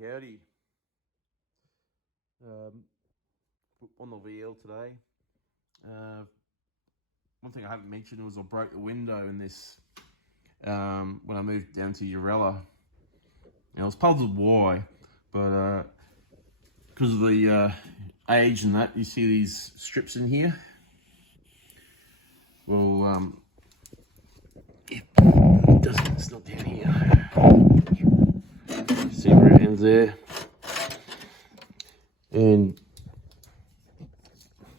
Howdy. On the VL today. One thing I haven't mentioned was I broke the window in this when I moved down to Urella. And I was puzzled why, but because of the age and that, you see these strips in here. Well, it's not down here. See where it ends there, and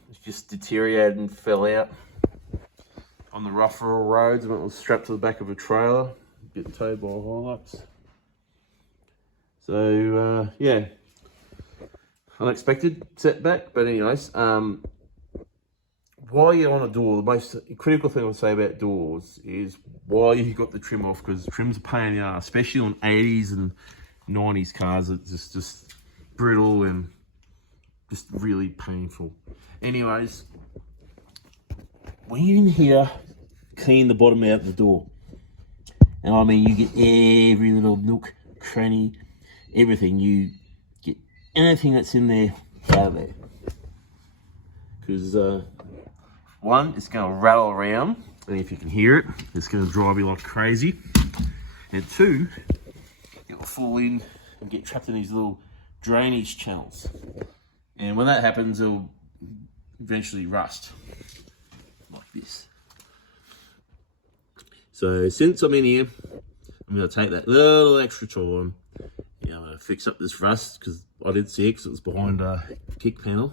it's just deteriorated and fell out on the rougher roads, and it was strapped to the back of a trailer, getting towed by a Hilux. So yeah, unexpected setback. But anyways, while you're on a door, the most critical thing I'll say about doors is while you got the trim off, because trim's a pain in the ass, especially on 80s and 90s cars. It's just brittle and just really painful. Anyways, when you're in here, clean the bottom out of the door. And I mean, you get every little nook, cranny, everything. You get anything that's in there out of there. Because one, it's going to rattle around, and if you can hear it, it's going to drive you like crazy. And two, it'll fall in and get trapped in these little drainage channels. And when that happens, it'll eventually rust, like this. So since I'm in here, I'm going to take that little extra time. Yeah, I'm going to fix up this rust, because I didn't see it because it was behind a kick panel.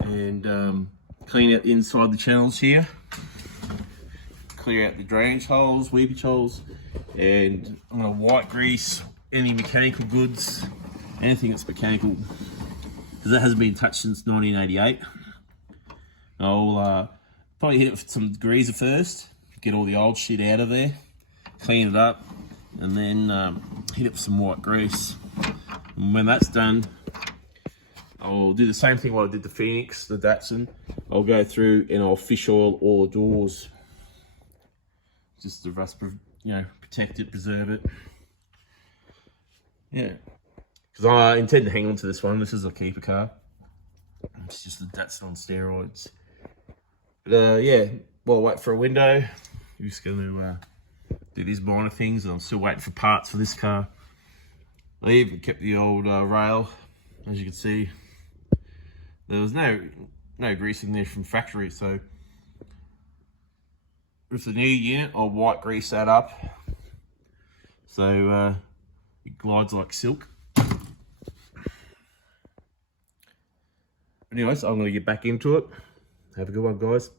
And clean out the inside the channels here. Clear out the drainage holes, weepage holes. And I'm going to white grease any mechanical goods, anything that's mechanical, because that hasn't been touched since 1988. I'll probably hit it with some degreaser first, get all the old shit out of there, clean it up, and then hit it with some white grease. And when that's done, I'll do the same thing what I did to Phoenix, the Datsun. I'll go through and I'll fish oil all the doors, just to rust, protect it, preserve it. Yeah, because I intend to hang on to this one. This is a keeper car. It's just the Datsun on steroids. But yeah, while I wait for a window, I'm just going to do these minor things. I'm still waiting for parts for this car. I even kept the old rail, as you can see. There was no grease in there from factory, so with the new unit, I'll white grease that up so it glides like silk. Anyways, I'm going to get back into it. Have a good one, guys.